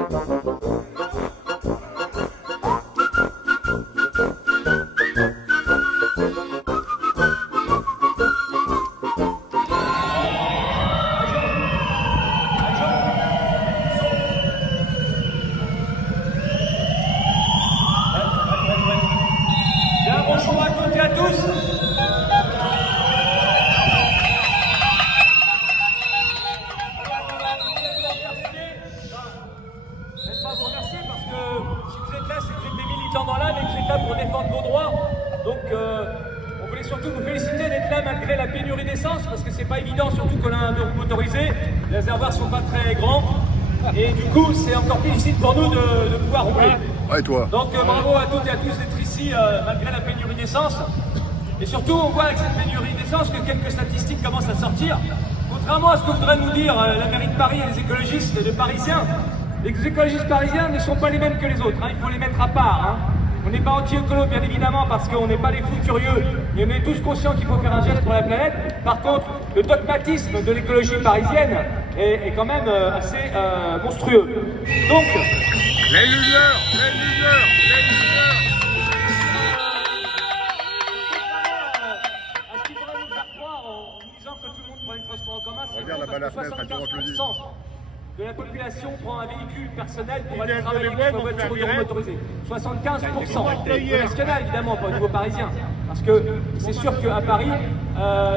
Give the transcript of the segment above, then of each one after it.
Bonjour à toutes et à tous. Je ne vais pas vous remercier parce que si vous êtes là, c'est que vous êtes des militants dans l'âme et que vous êtes là pour défendre vos droits. Donc on voulait surtout vous féliciter d'être là malgré la pénurie d'essence parce que c'est pas évident, surtout qu'on a un bureau motorisé. Les réservoirs sont pas très grands et du coup c'est encore plus difficile pour nous de pouvoir rouler. Ouais, toi. Donc bravo à toutes et à tous d'être ici malgré la pénurie d'essence. Et surtout, on voit avec cette pénurie d'essence que quelques statistiques commencent à sortir. Contrairement à ce que voudraient nous dire la mairie de Paris et les écologistes et les Parisiens, les écologistes parisiens ne sont pas les mêmes que les autres, il faut les mettre à part. On n'est pas anti-écolo bien évidemment parce qu'on n'est pas des fous furieux, mais on est tous conscients qu'il faut faire un geste pour la planète. Par contre, le dogmatisme de l'écologie parisienne est quand même assez monstrueux. Donc, les lumières, les lumières, les lumières. Est-ce qu'il faudrait nous faire croire en disant que tout le monde prend les transports en commun? Regarde là-bas la fenêtre, elle te reflète. 75% de la population prend un véhicule personnel pour aller travailler avec une voiture automotorisée. 75%. Au national, évidemment, pas au niveau parisien. Parce que c'est sûr qu'à Paris,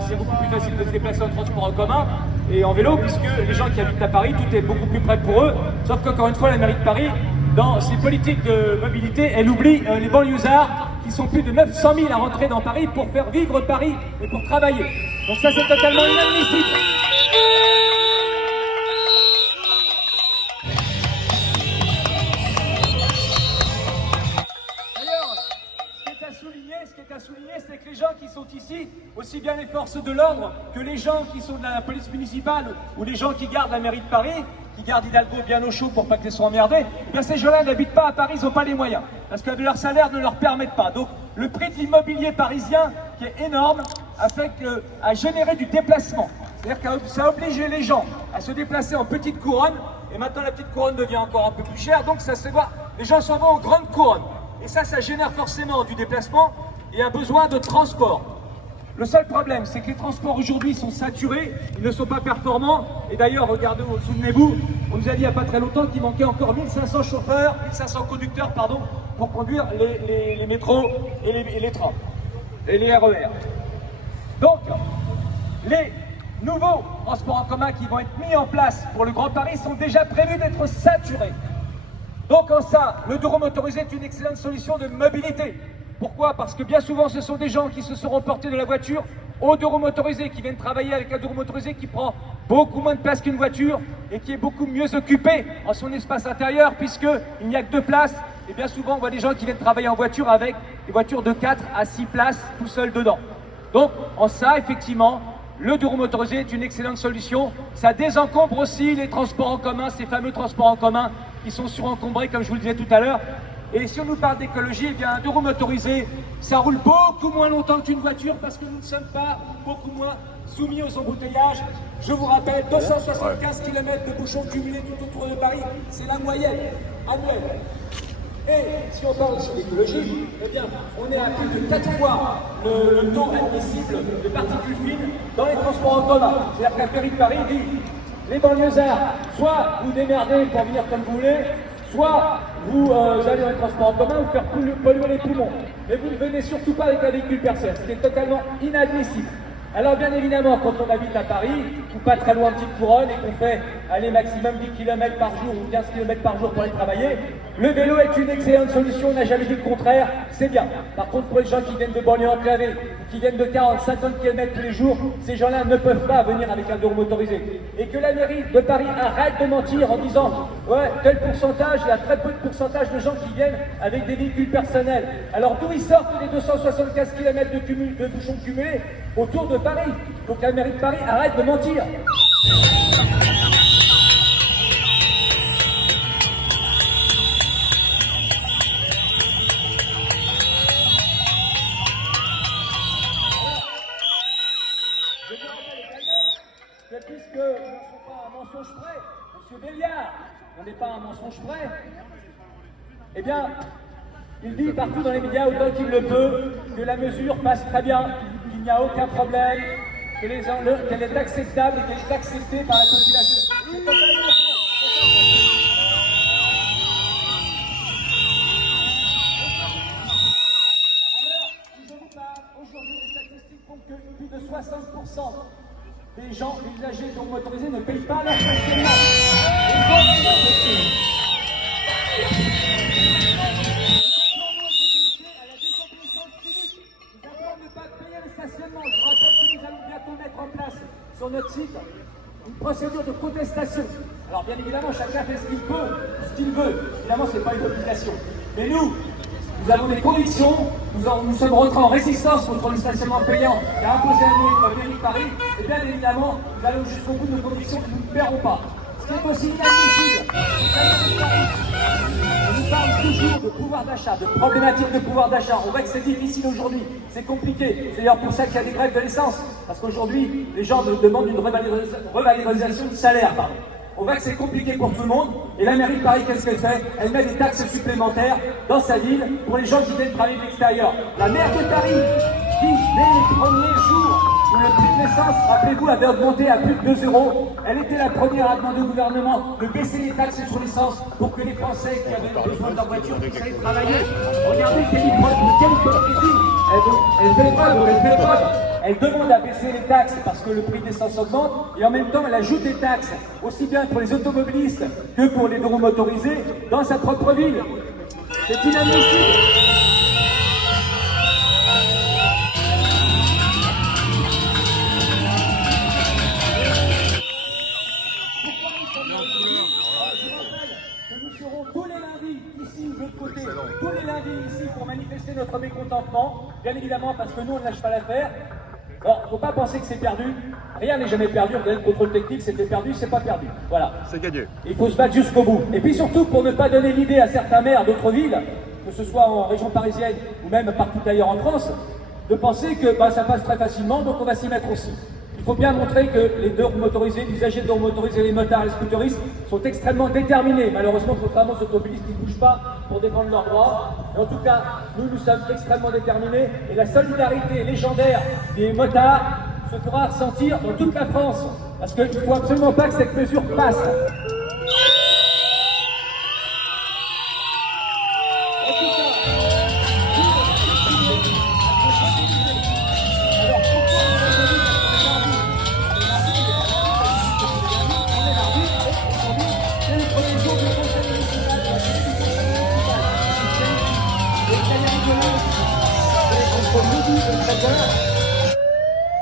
c'est beaucoup plus facile de se déplacer en transport en commun et en vélo, puisque les gens qui habitent à Paris, tout est beaucoup plus près pour eux. Sauf qu'encore une fois, la mairie de Paris, dans ses politiques de mobilité, elle oublie les banlieusards qui sont plus de 900 000 à rentrer dans Paris pour faire vivre Paris et pour travailler. Donc ça, c'est totalement inadmissible. Ce qui est à souligner, c'est que les gens qui sont ici, aussi bien les forces de l'ordre que les gens qui sont de la police municipale ou les gens qui gardent la mairie de Paris, qui gardent Hidalgo bien au chaud pour pas que les soient emmerdés, eh bien ces gens-là n'habitent pas à Paris, ils n'ont pas les moyens, parce que leur salaire ne leur permet pas. Donc le prix de l'immobilier parisien, qui est énorme, a généré du déplacement. C'est-à-dire que ça a obligé les gens à se déplacer en petite couronne, et maintenant la petite couronne devient encore un peu plus chère, donc ça se voit, les gens s'en vont en grande couronne. Et ça génère forcément du déplacement et un besoin de transport. Le seul problème, c'est que les transports aujourd'hui sont saturés, ils ne sont pas performants. Et d'ailleurs, regardez, souvenez-vous, on nous a dit il n'y a pas très longtemps qu'il manquait encore 1500 chauffeurs, 1500 conducteurs, pardon, pour conduire les métros et les trams, et les RER. Donc, les nouveaux transports en commun qui vont être mis en place pour le Grand Paris sont déjà prévus d'être saturés. Donc en ça, le deux roues motorisé est une excellente solution de mobilité. Pourquoi? Parce que bien souvent, ce sont des gens qui se seront portés de la voiture au deux roues motorisé, qui viennent travailler avec un deux roues motorisé qui prend beaucoup moins de place qu'une voiture et qui est beaucoup mieux occupé en son espace intérieur, puisqu'il n'y a que 2 places. Et bien souvent, on voit des gens qui viennent travailler en voiture avec des voitures de 4 à 6 places tout seuls dedans. Donc en ça, effectivement, le deux roues motorisé est une excellente solution. Ça désencombre aussi les transports en commun, ces fameux transports en commun qui sont surencombrés, comme je vous le disais tout à l'heure. Et si on nous parle d'écologie, eh bien un deux roues motorisé, ça roule beaucoup moins longtemps qu'une voiture parce que nous ne sommes pas beaucoup moins soumis aux embouteillages. Je vous rappelle, 275 km de bouchons cumulés tout autour de Paris, c'est la moyenne annuelle. Et si on parle sur l'écologie, eh bien, on est à plus de 4 fois le taux admissible de particules fines dans les transports en commun. C'est-à-dire que la mairie de Paris dit, les banlieusards, soit vous démerdez pour venir comme vous voulez, soit vous allez dans les transports en commun, vous faire polluer les poumons. Mais vous ne venez surtout pas avec un véhicule personnel, ce qui est totalement inadmissible. Alors bien évidemment, quand on habite à Paris, ou pas très loin de Petite Couronne, et qu'on fait aller maximum 10 km par jour ou 15 km par jour pour aller travailler, le vélo est une excellente solution, on n'a jamais dit le contraire, c'est bien. Par contre, pour les gens qui viennent de banlieue enclavée, ou qui viennent de 40, 50 km tous les jours, ces gens-là ne peuvent pas venir avec un deux roues motorisé. Et que la mairie de Paris arrête de mentir en disant « Ouais, tel pourcentage, il y a très peu de pourcentage de gens qui viennent avec des véhicules personnels. » Alors d'où ils sortent les 275 km de bouchons cumulés autour de Paris? Donc la mairie de Paris arrête de mentir. Je vous rappelle également que puisque nous ne sommes pas un mensonge près, M. Béliard, on n'est pas un mensonge mensonge près. Eh bien, il dit partout dans les médias, autant qu'il le peut, que la mesure passe très bien, qu'il n'y a aucun problème, qu'elle est acceptable et qu'elle est acceptée par la population. Alors, je vous parle, aujourd'hui, les statistiques font que plus de 60% des gens, des usagers non motorisés ne payent pas leur stationnement. Je rappelle que nous allons bientôt mettre en place sur notre site une procédure de contestation. Alors bien évidemment, chacun fait ce qu'il peut, ce qu'il veut. Évidemment, ce n'est pas une obligation. Mais nous avons des convictions, nous sommes rentrés en résistance contre le stationnement payant qui a imposé à nous la mairie de Paris. Et bien évidemment, nous allons jusqu'au bout de nos convictions que nous ne paierons pas. Ce qui est aussi inadmissible, on nous parle toujours de pouvoir d'achat, de problématiques de pouvoir d'achat. On voit que c'est difficile aujourd'hui, c'est compliqué. C'est d'ailleurs pour ça qu'il y a des grèves de l'essence. Parce qu'aujourd'hui, les gens demandent une revalorisation de salaire. Pardon. On voit que c'est compliqué pour tout le monde. Et la mairie de Paris, qu'est-ce qu'elle fait? Elle met des taxes supplémentaires dans sa ville pour les gens qui viennent travailler de l'extérieur. La maire de Paris dit, dès les premiers jours, où le prix de l'essence, rappelez-vous, avait augmenté à plus de 2 €. Elle était la première à demander au gouvernement de baisser les taxes sur l'essence pour que les Français qui avaient besoin de leur voiture puissent aller travailler. Regardez quelle hypocrisie. Elle fait preuve. Elle demande à baisser les taxes parce que le prix de l'essence augmente et en même temps elle ajoute des taxes, aussi bien pour les automobilistes que pour les deux-roues motorisés, dans sa propre ville. C'est inadmissible. Tous les lundis ici pour manifester notre mécontentement, bien évidemment parce que nous on ne lâche pas l'affaire. Alors, il ne faut pas penser que c'est perdu, rien n'est jamais perdu, vous avez le contrôle technique, c'était perdu, c'est pas perdu, voilà. C'est gagné. Il faut se battre jusqu'au bout. Et puis surtout pour ne pas donner l'idée à certains maires d'autres villes, que ce soit en région parisienne ou même partout ailleurs en France, de penser que ça passe très facilement, donc on va s'y mettre aussi. Il faut bien montrer que les deux-roues motorisés, les usagers de deux-roues motorisés, les motards, les scooteristes sont extrêmement déterminés. Malheureusement, contrairement aux automobilistes qui ne bougent pas pour défendre leurs droits. Mais en tout cas, nous sommes extrêmement déterminés et la solidarité légendaire des motards se fera ressentir dans toute la France. Parce qu'il ne faut absolument pas que cette mesure passe.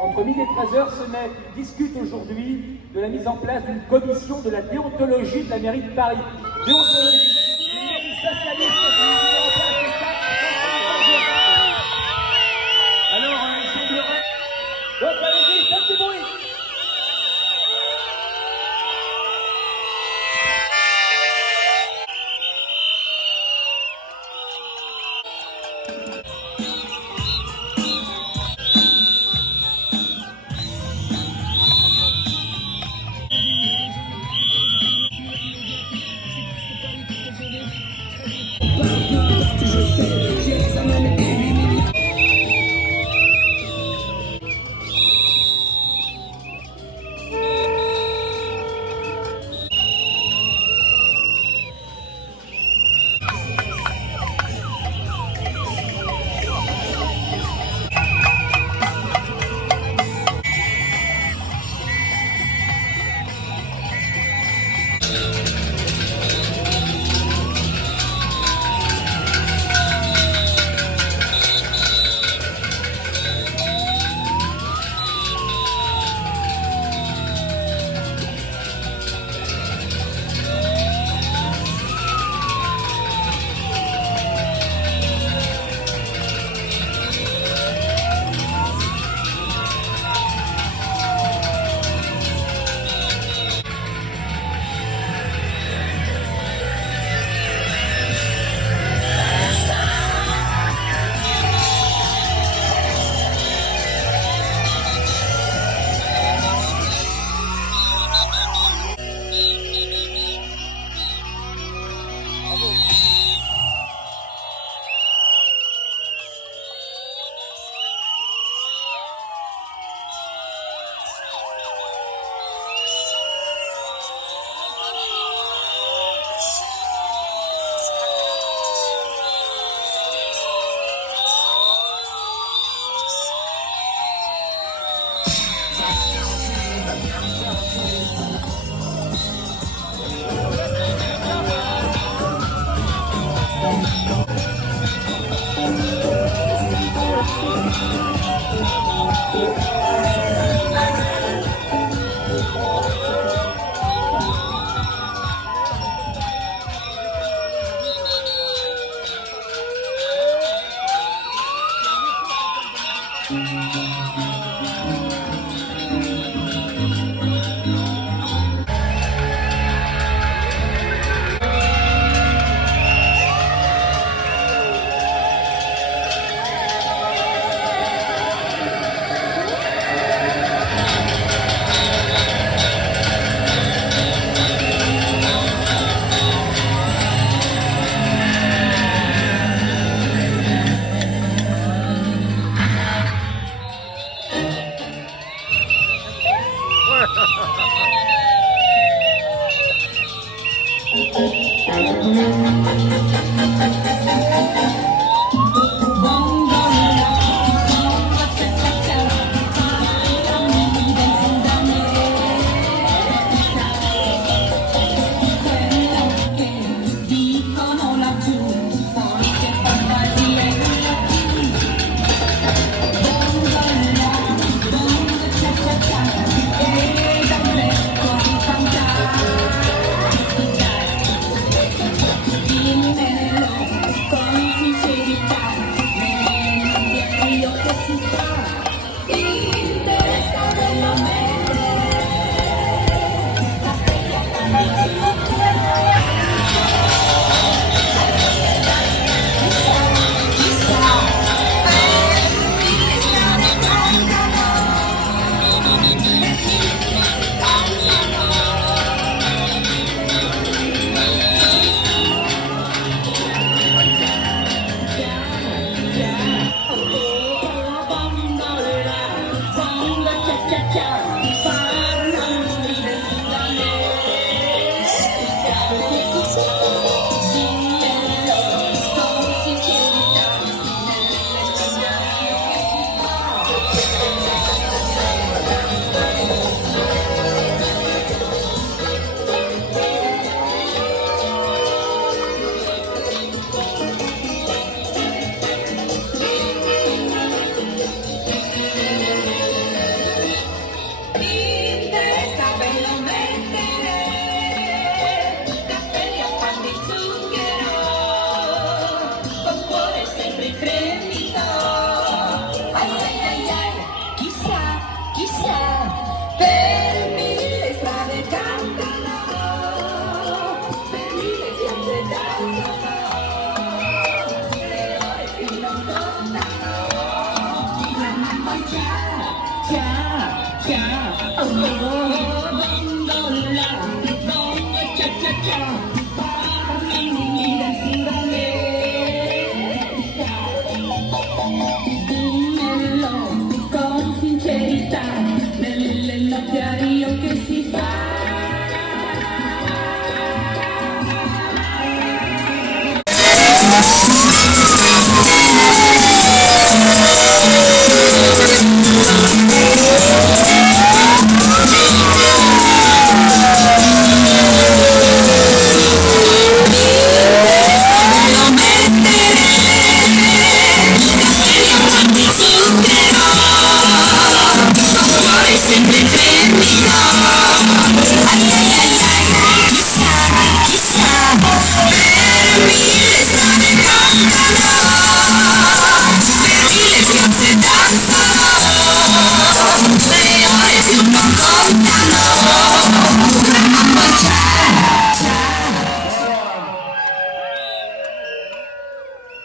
Entre midi et 13h discute aujourd'hui de la mise en place d'une commission de la déontologie de la mairie de Paris. Déontologie. Une mairie socialiste qui met en place des taxes. Alors, il semblerait. Donc, allez-y, faites du bruit.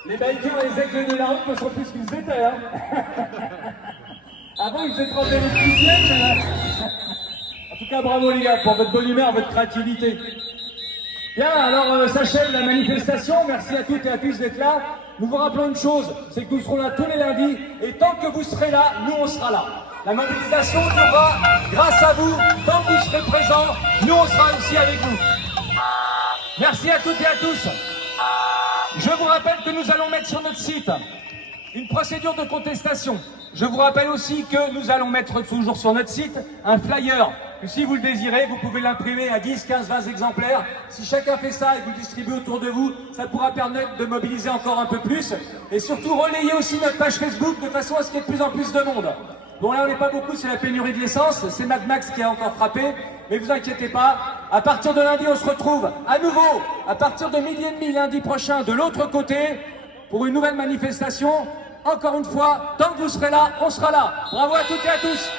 Les bikers et les aigles de la route ne sont plus ce qu'ils étaient. Hein. Avant, ils faisaient trembler les poussières. En tout cas, bravo les gars pour votre bonne humeur, votre créativité. Bien, alors s'achève la manifestation. Merci à toutes et à tous d'être là. Nous vous rappelons une chose, c'est que nous serons là tous les lundis. Et tant que vous serez là, nous on sera là. La mobilisation durera grâce à vous. Tant que vous serez présents, nous on sera aussi avec vous. Merci à toutes et à tous. Je vous rappelle que nous allons mettre sur notre site une procédure de contestation. Je vous rappelle aussi que nous allons mettre toujours sur notre site un flyer. Que si vous le désirez, vous pouvez l'imprimer à 10, 15, 20 exemplaires. Si chacun fait ça et que vous distribuez autour de vous, ça pourra permettre de mobiliser encore un peu plus. Et surtout, relayez aussi notre page Facebook de façon à ce qu'il y ait de plus en plus de monde. Bon, là, on n'est pas beaucoup, c'est la pénurie de l'essence. C'est Mad Max qui a encore frappé. Mais vous inquiétez pas, à partir de lundi, on se retrouve à nouveau, à partir de 12h30 lundi prochain, de l'autre côté, pour une nouvelle manifestation. Encore une fois, tant que vous serez là, on sera là. Bravo à toutes et à tous.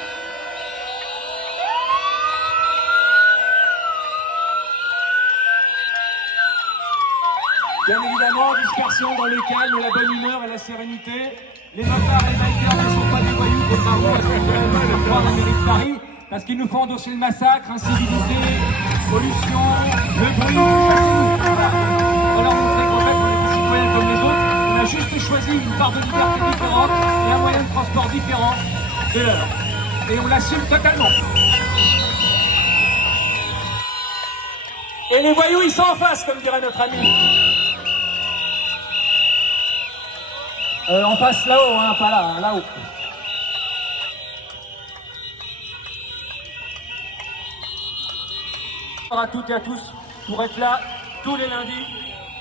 Bien évidemment, dispersion dans le calme, la bonne humeur et la sérénité. Les motards et les bikers ne sont pas des voyous, contrairement à ce que veulent croire la mairie de Paris, parce qu'ils nous font endosser le massacre, incivilité, pollution, le bruit, tout ça c'est nous. Voilà. On leur montrer qu'en fait on est des citoyens comme les autres, on a juste choisi une part de liberté différente et un moyen de transport différent de l'heure. Et on l'assume totalement. Et les voyous, ils sont en face, comme dirait notre ami. En face là-haut, hein, pas là, hein, là-haut. À toutes et à tous pour être là tous les lundis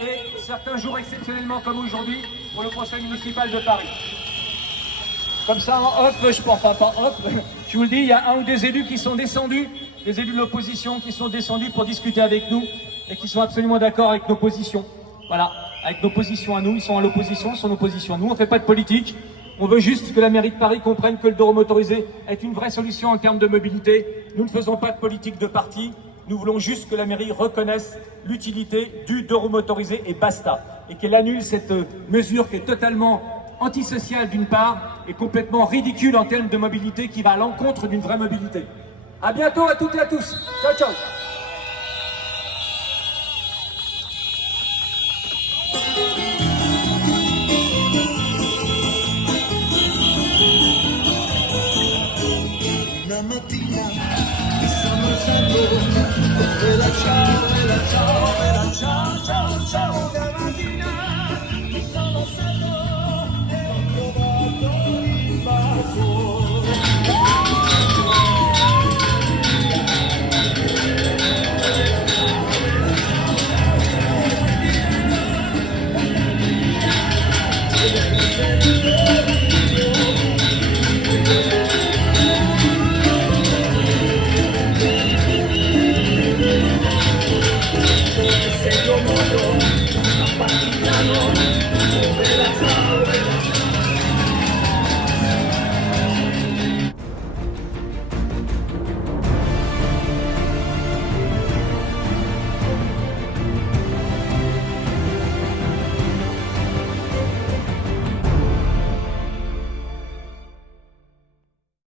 et certains jours exceptionnellement comme aujourd'hui pour le conseil municipal de Paris. Comme ça, en off, je pense pas off, je vous le dis, il y a un ou des élus qui sont descendus, des élus de l'opposition qui sont descendus pour discuter avec nous et qui sont absolument d'accord avec nos positions. Voilà, avec nos positions à nous, ils sont à l'opposition, sont nos positions à nous, on ne fait pas de politique. On veut juste que la mairie de Paris comprenne que le Doro motorisé est une vraie solution en termes de mobilité. Nous ne faisons pas de politique de parti. Nous voulons juste que la mairie reconnaisse l'utilité du Doro motorisé et basta. Et qu'elle annule cette mesure qui est totalement antisociale d'une part et complètement ridicule en termes de mobilité qui va à l'encontre d'une vraie mobilité. À bientôt à toutes et à tous. Ciao, ciao.